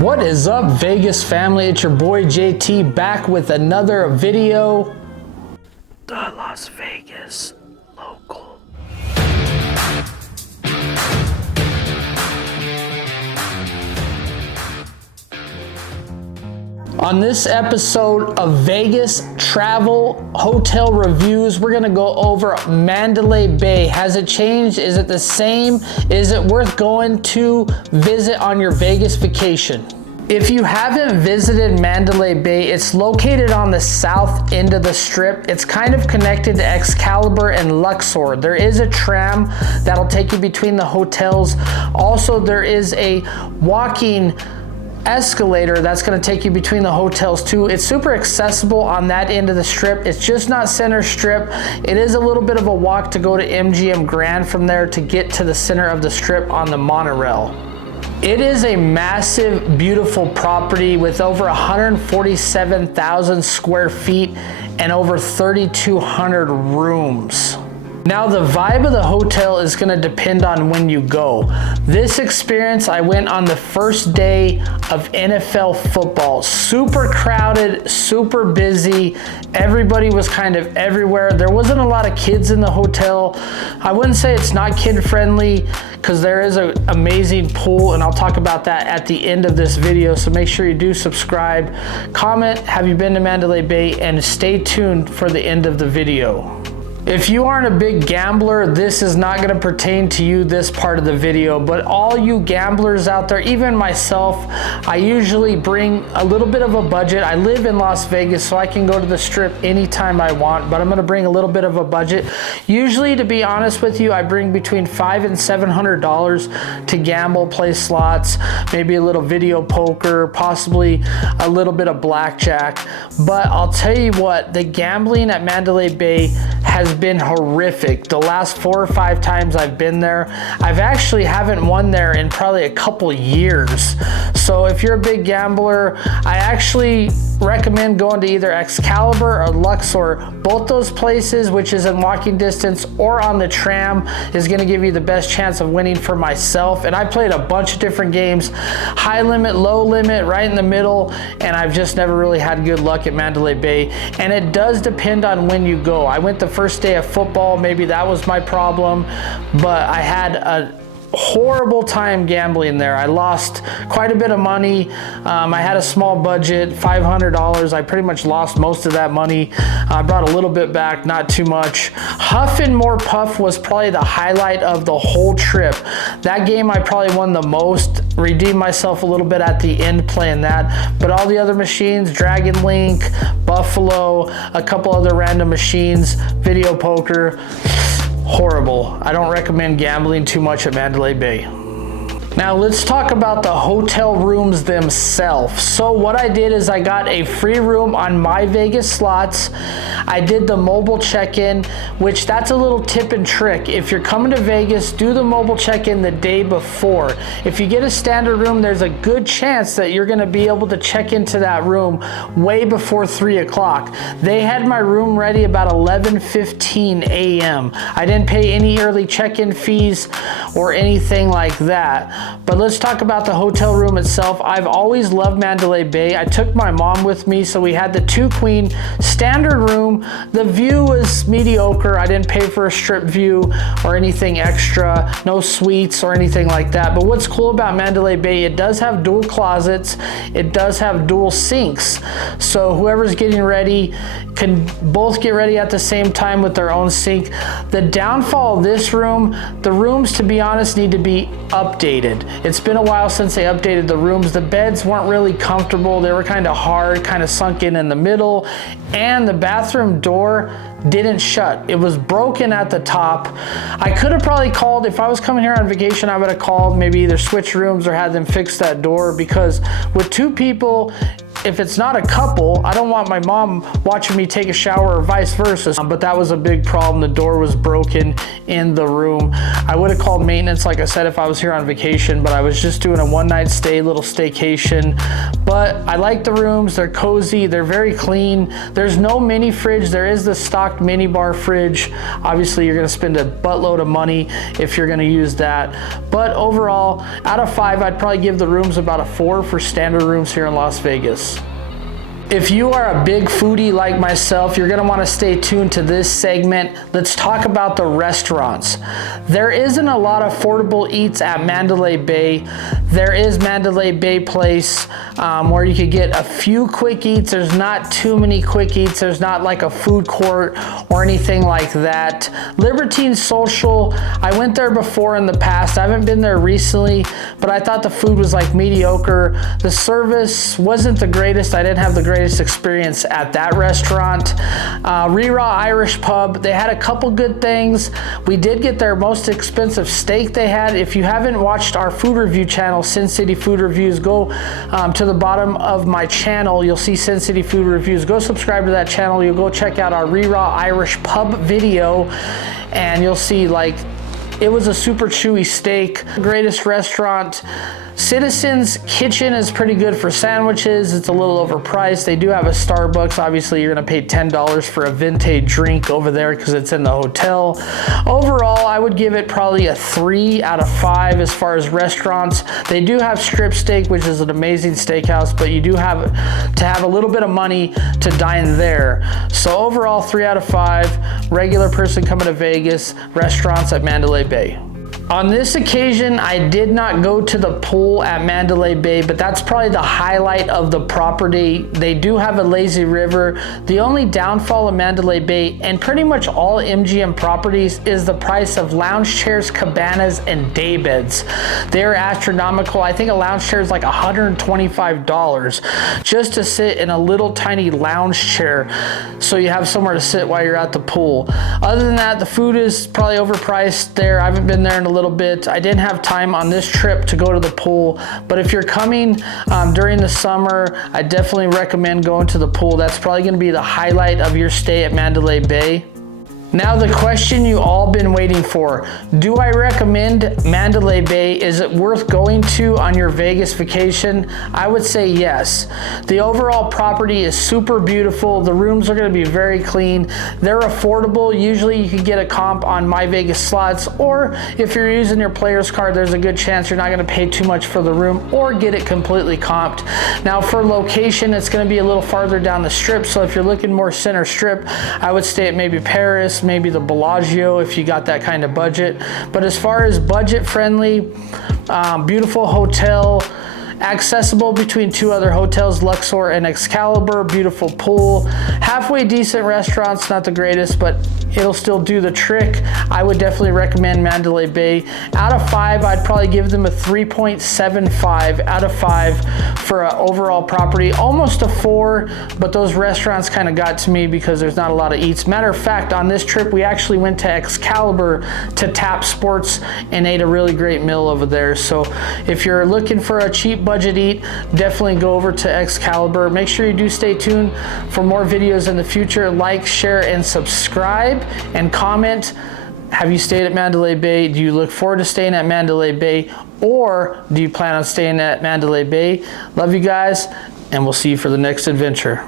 What is up, Vegas family? It's your boy JT back with another video. The Las Vegas Local. On this episode of Vegas travel hotel reviews, we're gonna go over Mandalay Bay. Has it changed? Is it the same? Is it worth going to visit on your Vegas vacation? If you haven't visited Mandalay Bay, it's located on the south end of the strip. It's kind of connected to Excalibur and Luxor. There is a tram that'll take you between the hotels. Also, there is a walking escalator that's going to take you between the hotels too. It's super accessible on that end of the strip. It's just not center strip. It is a little bit of a walk to go to MGM Grand from there to get to the center of the strip on the monorail. It is a massive, beautiful property with over 147,000 square feet and over 3,200 rooms. Now, the vibe of the hotel is going to depend on when you go. This experience, I went on the first day of NFL football. Super crowded, super busy. Everybody was kind of everywhere. There wasn't a lot of kids in the hotel. I wouldn't say it's not kid friendly because there is an amazing pool, and I'll talk about that at the end of this video. So make sure you do subscribe, comment, have you been to Mandalay Bay, and stay tuned for the end of the video. If you aren't a big gambler, this is not going to pertain to you, this part of the video, but all you gamblers out there, even myself, I usually bring a little bit of a budget. I live in Las Vegas, so I can go to the strip anytime I want, but I'm going to bring a little bit of a budget. Usually, to be honest with you, I bring between $500 and $700 to gamble, play slots, maybe a little video poker, possibly a little bit of blackjack. But I'll tell you what, the gambling at Mandalay Bay has been horrific. The last 4 or 5 times I've been there, I've actually haven't won there in probably a couple years. So if you're a big gambler, I actually recommend going to either Excalibur or Luxor. Both those places, which is in walking distance or on the tram, is going to give you the best chance of winning for myself. And I played a bunch of different games, high limit, low limit, right in the middle, and I've just never really had good luck at Mandalay Bay. And it does depend on when you go. I went the first day of football, maybe that was my problem, but I had a horrible time gambling there. I lost quite a bit of money. I had a small budget, $500. I pretty much lost most of that money. I brought a little bit back, not too much. Huff and More Puff was probably the highlight of the whole trip. That game I probably won the most, redeemed myself a little bit at the end playing that, but all the other machines, Dragon Link, Buffalo, a couple other random machines, video poker, horrible. I don't recommend gambling too much at Mandalay Bay. Now let's talk about the hotel rooms themselves. So what I did is I got a free room on My Vegas Slots. I did the mobile check-in, which that's a little tip and trick. If you're coming to Vegas, do the mobile check-in the day before. If you get a standard room, there's a good chance that you're gonna be able to check into that room way before 3 o'clock. They had my room ready about 11:15 a.m. I didn't pay any early check-in fees or anything like that. But let's talk about the hotel room itself. I've always loved Mandalay Bay. I took my mom with me, so we had the 2-queen standard room. The view was mediocre. I didn't pay for a strip view or anything extra, no suites or anything like that. But what's cool about Mandalay Bay, it does have dual closets. It does have dual sinks. So whoever's getting ready can both get ready at the same time with their own sink. The downfall of this room, the rooms, to be honest, need to be updated. It's been a while since they updated the rooms. The beds weren't really comfortable. They were kind of hard, kind of sunk in the middle, and the bathroom door didn't shut. It was broken at the top. I could have probably called, if I was coming here on vacation, I would have called, maybe either switch rooms or had them fix that door, because with 2 people if it's not a couple, I don't want my mom watching me take a shower or vice versa. But that was a big problem. The door was broken in the room. I would have called maintenance, like I said, if I was here on vacation, but I was just doing a one-night stay, little staycation. But I like the rooms. They're cozy. They're very clean. There's no mini fridge. There is the stocked mini bar fridge. Obviously, you're going to spend a buttload of money if you're going to use that. But overall, out of 5, I'd probably give the rooms about a 4 for standard rooms here in Las Vegas. If you are a big foodie like myself, you're gonna wanna stay tuned to this segment. Let's talk about the restaurants. There isn't a lot of affordable eats at Mandalay Bay. There is Mandalay Bay Place where you could get a few quick eats. There's not too many quick eats. There's not like a food court or anything like that. Libertine Social, I went there before in the past. I haven't been there recently, but I thought the food was like mediocre. The service wasn't the greatest. I didn't have the greatest experience at that restaurant. Raw Irish Pub, they had a couple good things. We did get their most expensive steak they had. If you haven't watched our food review channel, Sin City Food Reviews, go to the bottom of my channel. You'll see Sin City Food Reviews. Go subscribe to that channel. You'll go check out our Raw Irish Pub video, and you'll see like it was a super chewy steak. Greatest restaurant. Citizens Kitchen is pretty good for sandwiches. It's a little overpriced. They do have a Starbucks. Obviously, you're gonna pay $10 for a vintage drink over there because it's in the hotel. Overall, I would give it probably a 3 out of 5 as far as restaurants. They do have Strip Steak, which is an amazing steakhouse, but you do have to have a little bit of money to dine there. So overall, 3 out of 5. Regular person coming to Vegas, restaurants at Mandalay Bay. On this occasion, I did not go to the pool at Mandalay Bay, but that's probably the highlight of the property. They do have a lazy river. The only downfall of Mandalay Bay and pretty much all MGM properties is the price of lounge chairs, cabanas, and day beds. They're astronomical. I think a lounge chair is like $125 just to sit in a little tiny lounge chair so you have somewhere to sit while you're at the pool. Other than that, the food is probably overpriced there. I haven't been there in a little bit. I didn't have time on this trip to go to the pool, but if you're coming during the summer, I definitely recommend going to the pool. That's probably going to be the highlight of your stay at Mandalay Bay. Now the question you all been waiting for, do I recommend Mandalay Bay? Is it worth going to on your Vegas vacation? I would say yes. The overall property is super beautiful. The rooms are gonna be very clean. They're affordable. Usually you can get a comp on My Vegas Slots, or if you're using your player's card, there's a good chance you're not gonna pay too much for the room or get it completely comped. Now for location, it's gonna be a little farther down the strip, so if you're looking more center strip, I would stay at maybe Paris, maybe the Bellagio if you got that kind of budget. But as far as budget friendly, beautiful hotel, accessible between 2 other hotels, Luxor and Excalibur, beautiful pool, halfway decent restaurants, not the greatest, but it'll still do the trick. I would definitely recommend Mandalay Bay. Out of 5, I'd probably give them a 3.75 out of 5 for an overall property, almost a 4, but those restaurants kind of got to me because there's not a lot of eats. Matter of fact, on this trip, we actually went to Excalibur to Tap Sports and ate a really great meal over there. So if you're looking for a cheap budget eat, definitely go over to Excalibur. Make sure you do stay tuned for more videos in the future. Like, share, and subscribe, and comment. Have you stayed at Mandalay Bay? Do you look forward to staying at Mandalay Bay, or do you plan on staying at Mandalay Bay? Love you guys, and we'll see you for the next adventure.